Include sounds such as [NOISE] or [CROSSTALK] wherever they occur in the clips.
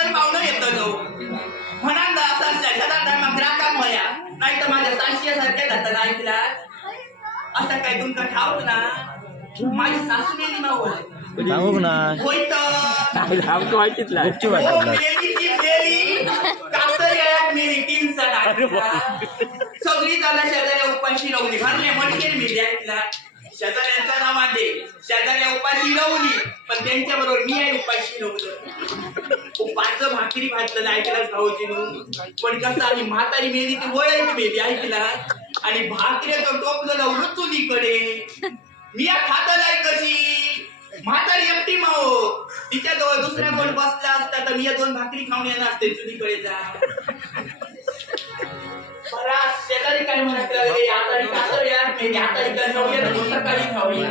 तरी पाहुणं येतं नो म्हणाल ना असं असल्या शेतात मग ग्राहकात म्हणया नाही तर माझ्या सासरी सारख्या जातात ऐकला असं काय तुमका ठाऊक ना. माझी सासू गेली मावळ सांगू ना. होय तर. नाही. सगळी जण शेजाऱ्या उपाशी राहुली भरले मडकेर मी ऐकला शेजाऱ्यांचा नाव दे शेजाऱ्या उपाशी राहुली पण त्यांच्या बरोबर मी आहे उपाशी नव्हतं पाच भाकरी भाजलं ऐकलाच भाऊजी पण कसं आणि म्हातारी मेली ती वळायची मेली ऐकला आणि भाकरी टोपलं लावलं चुलीकडे मी या खात नाही कशी? म्हातारी एकटी माओ तिच्या जवळ दुसऱ्या कोण बसला असता तर मी या दोन भाकरी खाऊन येणार असते चुलीकडे जा. शेजारी काय म्हणत लागले आता कातर या आता इकडे नव्हे सकाळी खाऊया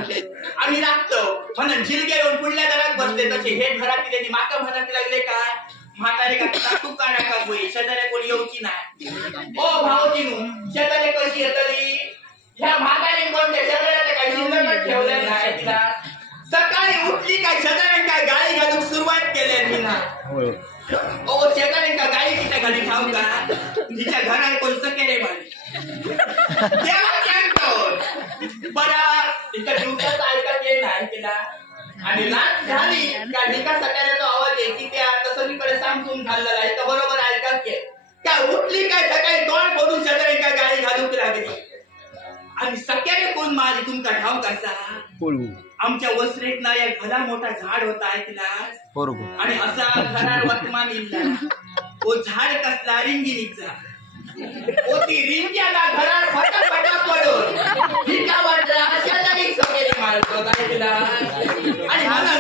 आम्ही लागतो म्हणून झिलगे येऊन पुढल्या घरात बसले तसे हे घरात त्यांनी माका म्हणत लागले काय म्हातारे का तू का नका होई शेजारी कोणी येऊची नाही ओ भाऊ भाऊजी शेजारी कशी येतली ह्या म्हातारी कोणत्या शेजाऱ्याला काही शिल्लक ठेवलं नाही तिला सकाळी उठली काय शेजाऱ्या काय गाळी घालून सुरुवात केली मी ना ओ शेजारी का गाई तिच्या घरी ठाऊ का? तिच्या घरात कोण सकेरे म्हणे तेव्हा सांगतो. बरं तिच्या दिवसाचा ऐकत येईल नाही तिला आणि लाट झाली का? निका सकाळचा आवाज की त्या तसं सांगून घाललेला आहे तर बरोबर ऐकत घे का उठली काय सकाळी तोंड फोडून शेजारी आणि सकाळी कोण माझी तुमका ठाऊ कसा? आमच्या वसरेत ना एक भला मोठा झाड होता ऐकला बरोबर. आणि असा घरार वर्तमान इल्ला. ओ झाड कसला रिंगिणीचा. ओ ती रिंग्याला ही वाटला अशा जागी सगळे मारतो ऐकला आणि मला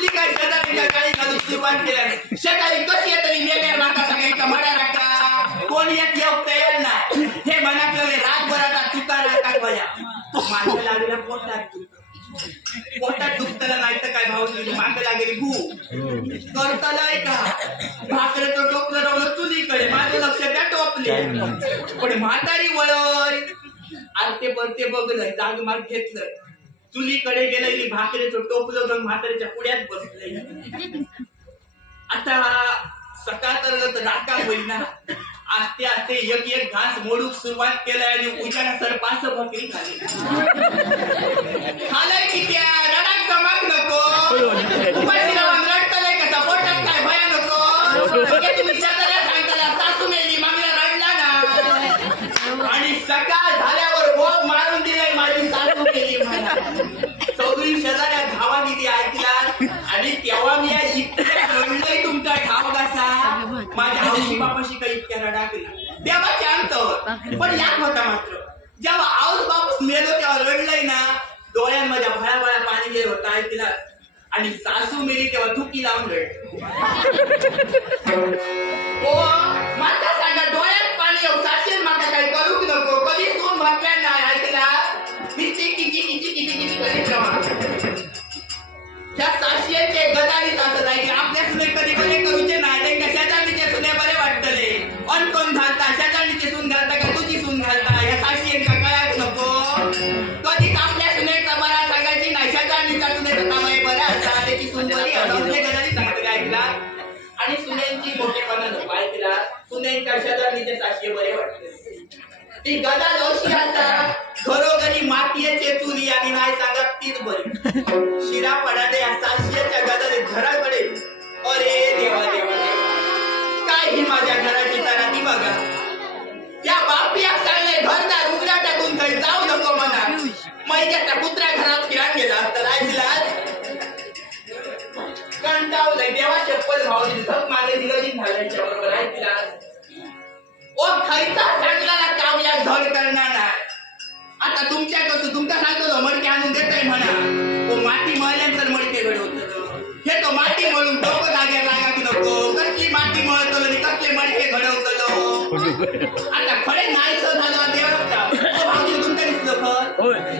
सकाळी उठली काय शेजारीच्या गाडी घालून सुरुवात केल्याने सकाळी कशी येत तरी वेगळ्या माका सगळे कमाडा राखा कोण एक येऊ तयार नाही हे मनातलं रातभराचा चुका राखा भया माझ्या लागलेला पोटात. पोटात दुखताना नाही तर काय भाऊ माग लागेल भू करतालाय का भाकरेचं टोपलं रावलं चुलीकडे माझं लक्ष त्या टोपले पण म्हातारी वळण आरते परते बघलं जाग माग घेतलं चुलीकडे गेलेली भाकरेचं टोपलं घेऊन म्हातारीच्या पुढ्यात बसलंय आता सकाळ तर राखा होईल ना आस्ते आस्ते एक एक घास मोडूक सुरुवात केलाय आणि उजाडा सर पाच भाकरी खाली. [LAUGHS] खालाय किती रडाक जमाक नको. सगळी शेजाऱ्या धावा दिली ऐकला? आणि तेव्हा मी या इतक्या रडलोय तुमचा ठाव कसा माझ्या हौशी बापाशी काही इतक्या रडाकला तेव्हा शांत पण यात होता मात्र. जेव्हा आऊस बापूस मेलो तेव्हा रडलंय ना डोळ्यांमध्ये भळा भळा पाणी गेलं होतं ऐकला. आणि सासू मेली तेव्हा थुकी लावून रडली. ओ [LAUGHS] माता सांगा डोळ्यात पाणी येऊ साक्षीन माका काही करूच नको? किती किती त्या साक्षीचे गदारी आपल्या सुने कधी करूचे नाही सुने बरे वाटतले? अन कोण घालता? शेजारणीचे घालता? का तुझी सुन घालता? ह्या साक्षींका नको. आपल्या सुनेचा बरा सांगायची बरा त्याची बरी ऐकला? आणि सुनेंची मोठेपणा नको ऐकला. सुनेंका शेजारणीचे साक्षी बरे वाटते ती गदा जोशी आता खरोखरी मातीये चुली आणि नाही सांगत तीच बरी. शिरा पडादे असा आता तुमच्या कसं तुमका सांगतो मडके आणून देताय म्हणा. तो माती मळल्यानंतर मडके घडवतो हे तो माती मळून डोकं जाग्यावर लागा की नको. कसली माती मळतलो आणि कसले मडके घडवतलो? आता खरे नाही सर झालं देवता ओ भाऊजी तुमच्या दिसलं खर.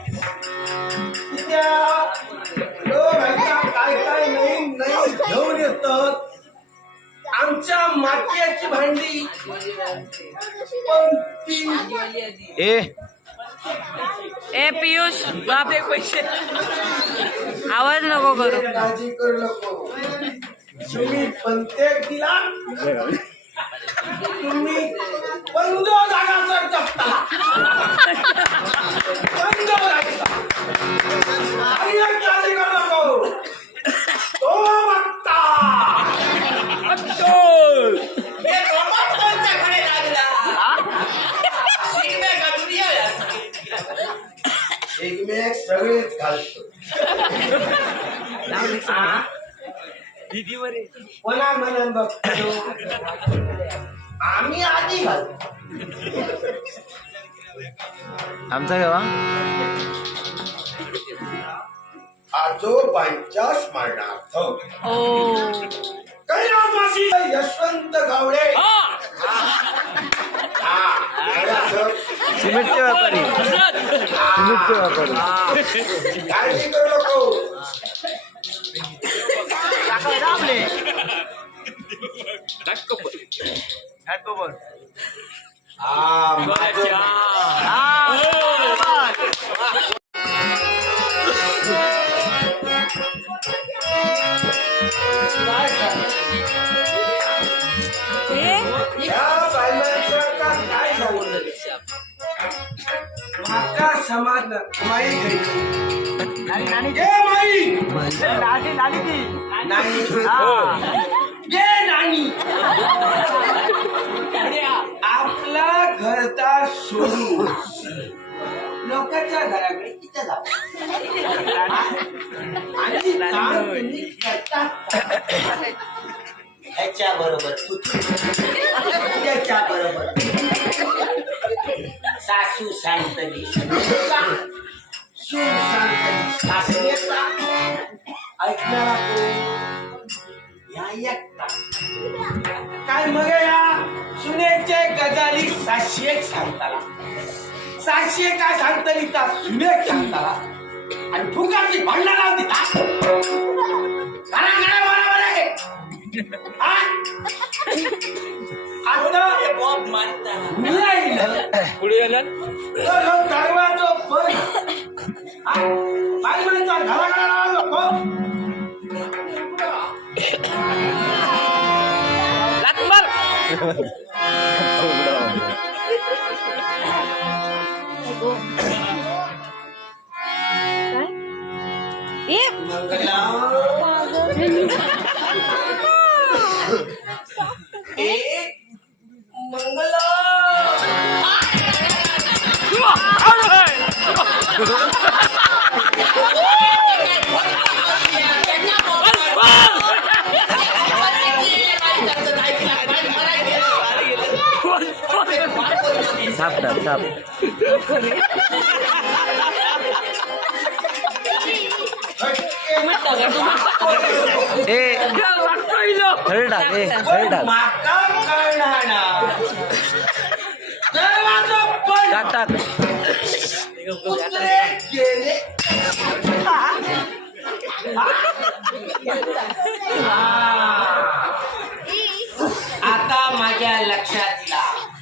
आमच्या मातीची भांडी. ए. ए पियुष बाप पैसे. आवाज नको करू. काळजी करू नको. तुम्ही पंतेक दिला. तुम्ही पंजो जागा सर जपता. पंजो जागा आणि एक काळजी करू नको. तो बघता. हे? एकमेक सगळेच घालतो कोणा म्हणून बघतो आम्ही आधी घालतो आमचा गावा आजोबांच्या स्मरणार्थ ओ कैलासवासी यशवंत गावडे हा, असं सिमेंटचे व्यापारी सिमेंटचे व्यापारी काळजी करू नको हा, समाज माई ए माई! नाही ये नानी। आपला घरदार सोडून लोकांच्या घराकडे किती जा. आणि काम तुम्ही करता ह्याच्या बरोबर त्याच्या बरोबर. सासू सांगतली. सून सांगतली. ऐकणारा या एकटा. काय मग या? सुनेचे गजाली सातशे एक सांगताला. सातशे काय सांगतली सुने सुनेक सांगताला. आणि फुगाची भांडणं लावती का बरोबर आहे. हा? आता मी राहिलं तर ह्यो दरवाजो बंद हा? बाईमांचा घराघरा लावलो कोण? ए. मंगला. एक साप ए खरं टाक ए खरं टाक टाक टाक आता माझ्या लक्षात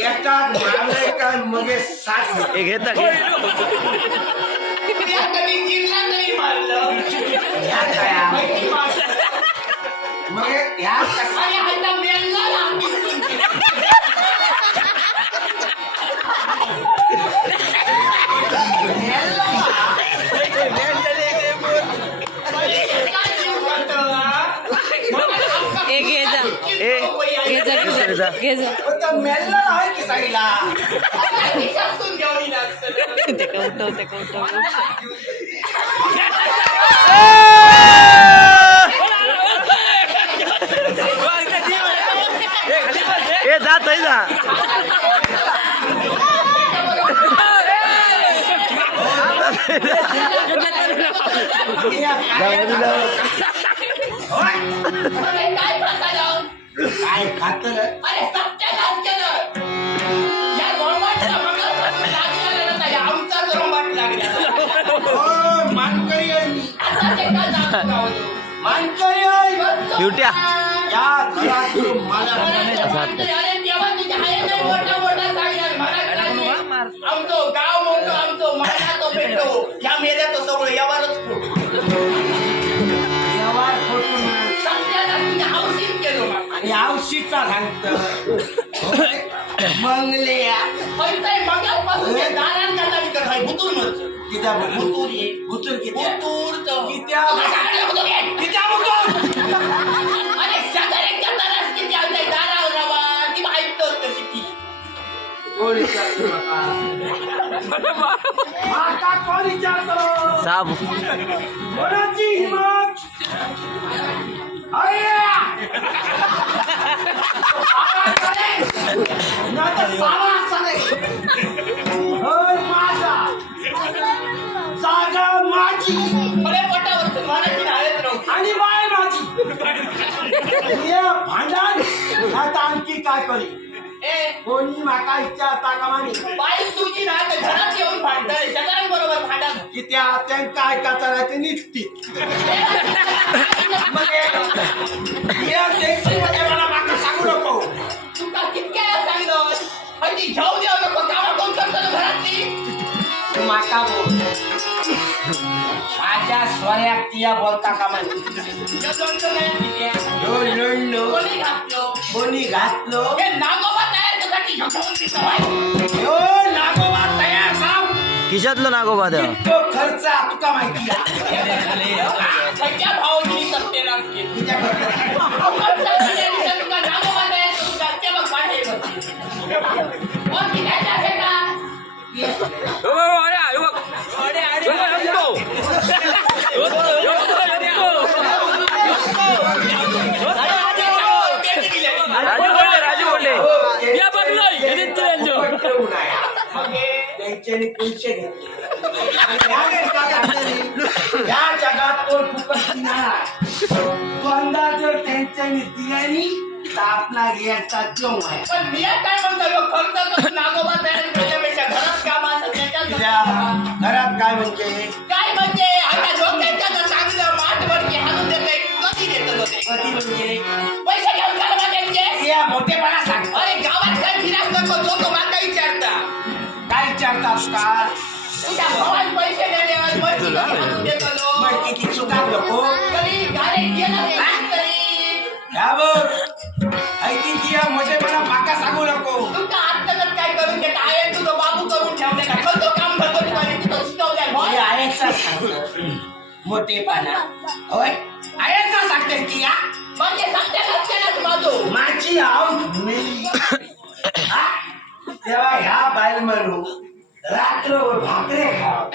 एका मारलंय का मग सात घेता मारलं. ह्या काय माहिती अरे सत्यानाश केलं. या रोमांचला मंगळसूत्र लागलेलं नाही. आमचा रोमांच लागलेला. मानकरी आहे मी आता ते का दाखवू होतो? मानकरी आहे बिवट्या. या घरात मला अरे तुझ्या मोठा मोठा सांगणार महाराष्ट्राने आमचं गाव मोठं आमचं महिना तो भेटो या मेल्याचं सगळं यावरच फोटो आवशीचा सांगत मंगल्या. पण ते ते विकत आहे कित्या ये. अरे किती आमच्या दारावर रवा. ती ऐकतोच कशी ती. कोण विचारतो माका माका कोण विचारतो साप कोणाची हिंमत जागा माझी आणि बाय माझी भांडण आता आणखी काय करी कोणी माका विचारता का म्हणे बाई तुझी ना तर घरात येऊन भांडताय. शेजाऱ्यांबरोबर भांडण. की त्या त्यांना काय कचरा ते निघती. मग त्यांच्यामध्ये मला माका सांगू नको. तुका कितक्या वेळा सांगितलं? अरे ती जाऊ देऊ नको कामा कोण करतो घरातली? माका बोल. माझ्या तिया बोलता घातलो? कोणी घातलो? हे नागोबा दिसतो बाई? ह्यो नागोबा तयार राव खिशातलं नागोबा द्या तो खर्च तुका माहिती आहे. सगळ्या भावाची चाललेल्या दिवसात तुका नागोबा तयार घालते, मग बसते. मग ती काय जाते का? पेटी दिल्या. राजू बोलले राजू बोलले मग हे त्यांच्यानी पैसे घेतले. या जगात तो फुकट जर त्यांच्यानी दिल्यानी तर आपला घ्यायचा जोम आहे. पण मी काय म्हणतो ह्यो खर्च करून नागोबा तयार करण्यापेक्षा घरात काम असं त्याच्यात तिला घरात काय म्हणजे काय म्हणजे आता लोकांच्या जर चांगलं माठवरती हाणून देतंय, कधी देतं? कधी म्हणजे? पैसे घेऊन चालवा त्यांचे. मोठेपणा सांग अरे गावात काय फिराक नको जो तो माका विचारता काय विचारतास का तुझ्या भावात पैसे दिल्यावर वरती हाणून देतो किती सुधार नको. कधी? गाडी गेलं नाही तरी या बघ. ऐकी तिया मोठेपणा माका सांगू नको. तुमका आत्ताच काय करून देत आहे तुझं बाबू करून ठेवले का? कोणतं काम करतो तुम्हाला तिथं हे भाऊ? आयचा सांगतो. मोठेपणा. होय? आयचा सांगते ती या? म्हणजे सत्यालाच केलाच माझो माझी आव मेली हा? तेव्हा ह्या बाईल म्हणू रात्रभर भाकरे खाव.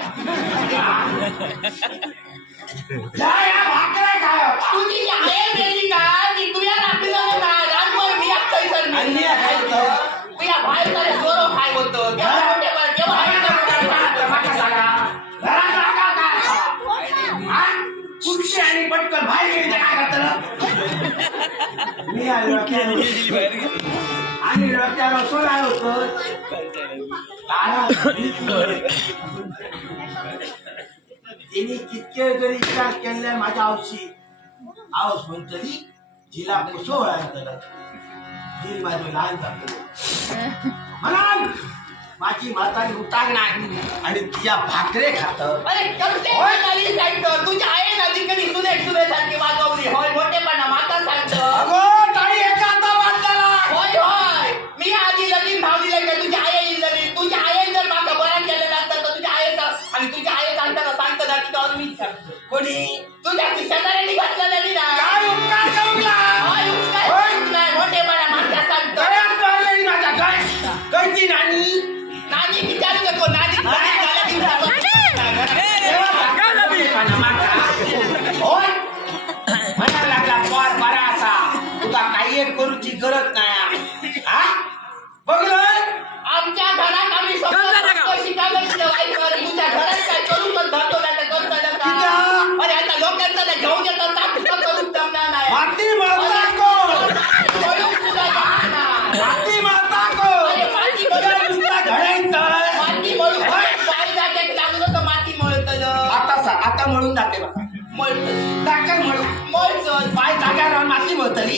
जा या भाकऱ्या खाय बाबा. तुझी जी आहे मेली का ती तुया नातीला ना राजवर मी एकटाही सर मी. काय? हा? आणि पटकन बाहेर गेली तर काय करतं मी आलो आणि रसोड आलो होतो. तिने कितके जरी विचार केले माझ्या आवशी. म्हणतली जिला कसो जी माझं लहान जातो माझी म्हातारी उताग नाही आणि तिच्या भाकरे खात. तुझ्या आहे ना कधी सुने सुने सारखी वागवली. होय मोठेपणा माता सांगतो आणि तुझ्या आई सांगताना सांगतो ना तिथं मी सांगतो कोणी जाते बघा. मळतं टाकर म्हणून मळचं पाय जाग्यावर राहून माती म्हणतली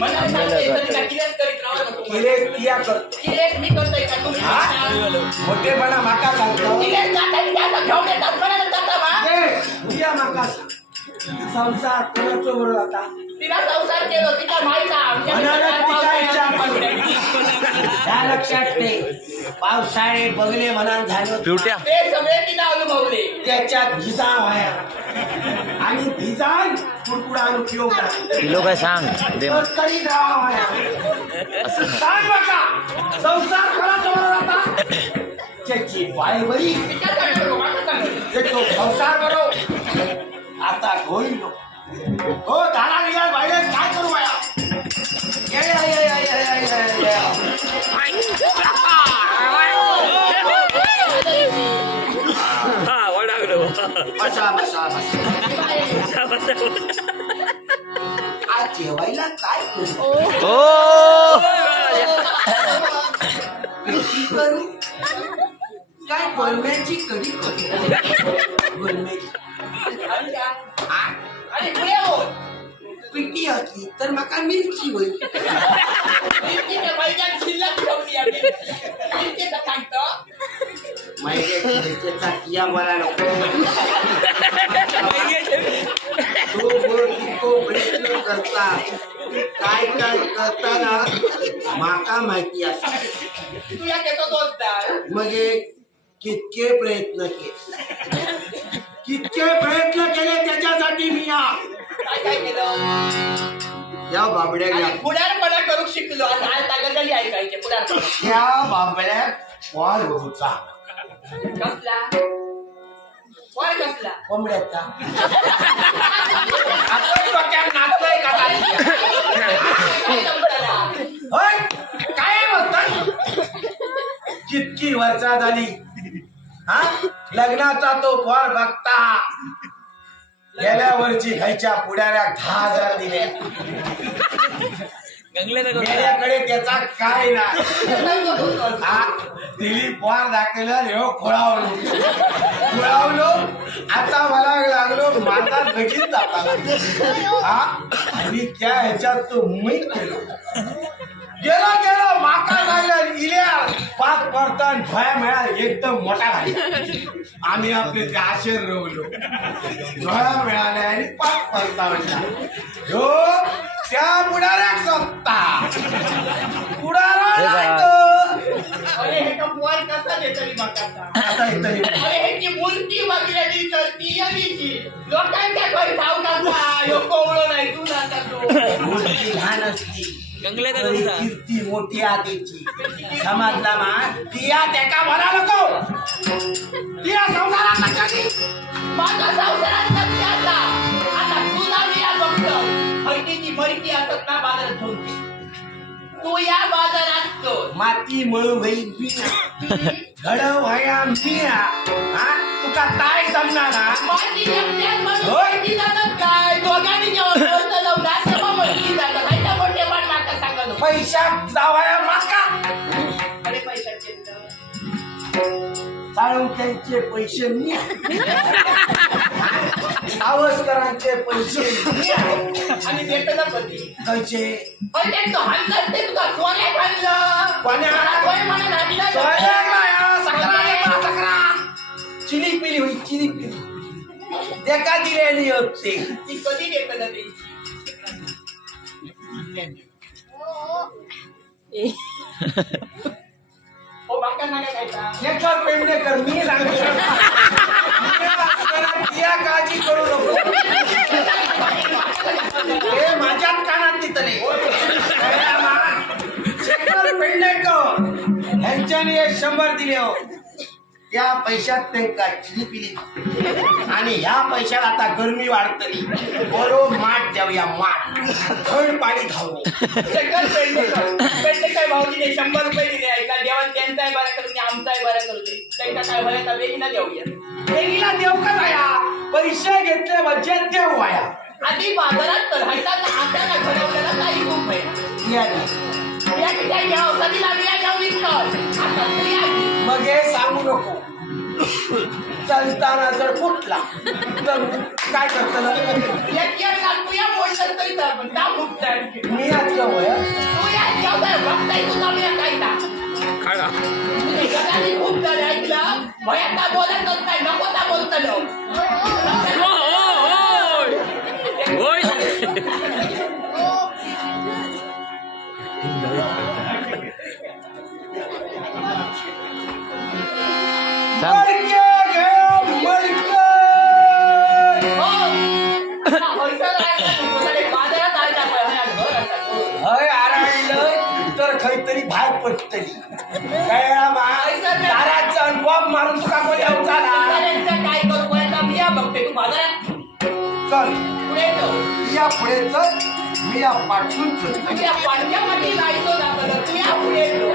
मला सांगते तरी का किलेच करीत राहू नको. किरे किया करतो किलेच मी करतोय का तुम्ही हा? मोठेपणा माका सांगतो किलेच जाता की जाता घेऊन येतात म्हणायला जाता बा ए, किया माका सांग. संसार कोणाचं बरोबर आता तिला संसार केलो म्हणाला तिचा. त्या लक्षात ठेव. पावसाळे बगले म्हणान झालं पिवट्या. ते सगळे तिला अनुभवले. त्याच्यात भिजा व्हाया. आणि भिजान कुडकुडान उपयोग. किलो काय सांग? दे तर तरी राहा व्हाया. सांग बघा. संसार कोणाचा बरोबर आता त्याची. ते तो आता होईल. हो दादा निघाल बाहेर काय करू बाया? ये, ये, ये, ये, ये, ये, ये, ये. बसा बसा बसा. आज जेवायला काय करू? करू? काय बोलण्याची कधी करू बोलण्याची. बोल. पिटी असली तर माका मिरची होईल? शिल्लक ठेवली सांगतो. माहिती किया मला नको. तो प्रयत्न करता. काय काय करताना माका माहिती असते. मग कितके प्रयत्न केले? कितके प्रयत्न केले त्याच्यासाठी मी या. काय काय केलं? या बाबड्या आणि या पुढारपणा करू शिकलो. आज ऐकायचे पुढारपणा त्या बाबड्या वार होता. कसला? वर कसला? कोंबड्याचा. आपण डोक्यात नाचतोय का काय? होय? म्हणतात कितकी वर्षा झाली. हा? लग्नाचा तो पोर बघता. गेल्या वर्षी खायच्या पुढाऱ्या दहा हजार दिले. मेल्याकडे त्याचा काय ना दिलीप पवार दाखवलं ह्यो खोळावलो खोळावलो आता मला लागलो माझा लगीन जाता हा? आणि त्या ह्याच्यात तो मी केलो. गेलो गेलो माका लागलं इल्या पाच परतन भया मिळा एकदम मोठा झाला. आम्ही आपले ते आशेर रवलो झोळा मिळाले आणि पाच परता म्हणला. ह्यो त्या बुडाऱ्याक सत्ता. बुडारा. अरे हे कसा देतली आता? अरे ह्याची मूर्ती चलती लोकांच्या घरी ह्यो कोवळो नाही तू जाता तो मूर्ती लहान असती कीर्ती मोठी आधीची. समजला मा तिया त्याका म्हणा नको. तिया संसारात नका ती. माझा संसारात लक्ष आता? आता तुझा मी या बघतो. मैतीची मैती असत ना बाजारात ठेवते. तू या बाजारात तो. माती मळू भाई मिया घड व्हाया मिया हा? तुका काय जमणार? माती एकट्यात म्हणून होय. मैती जातात काय? दोघांनी नाका सांगत पैशा जावाया माका अरे पैशाचे साळुंक्यांचे पैसे मिया आवसकरांचे पैसे आणि पण ते. कोण्या? म्हणून सकरा सकरा चिली पिली होई चिली पिली. देका दिलेली होती. ती कधी देतं ना शेखर पेंडेकर मी सांगतो काळजी करू नको. हे माझ्याच कानात तिथले पेंडेकर यांच्याने हे शंभर दिले हो. त्या पैशात त्यांका चिली पिली. आणि ह्या पैशात आता गरमी वाढतली. बरो माठ जाऊया माठ. थंड पाणी खाऊ शंकर पेंडेकर पेंडेकर भाऊजीने शंभर रुपये दिले. ऐका देवान त्यांचाही बरा करून दे, आमचाही बरा करू दे त्यांचा काय भरायचा वेगळा देऊया. देवीला देव का जाया पैसे घेतले म्हणजे देव वाया आधी बाजारात तर हायचा हाताला घडवलेला काही खूप आहे. या ठिकाणी बिया जाऊ विकत आता या की. मग हे सांगू नको. चालताना जर फुटला तर काय करत एक एक लाख तू या मोडलं तरी तर पण का फुटतं? मी आज वय तू या जेवढा बघताय तुझा मी काय ना तुझे जगाने खूप झाले ऐकलं? भयात काय बोलायचंच नाही नको त्या बोलतलो? तर खैतरी बाहेर पडतली दाराचा अनुभव मारून तुका कोणी काय करू या बघते तू बाजारात चल पुढे या पुढे चल मी या पाठून चल तू या पाडक्यामध्ये जायचो ना तर तू या पुढे जाऊ.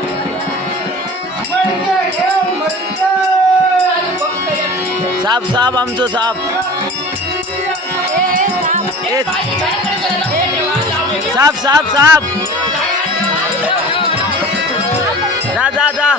मडके घे साप साप आमचं साप साप साप साप जा जा जा.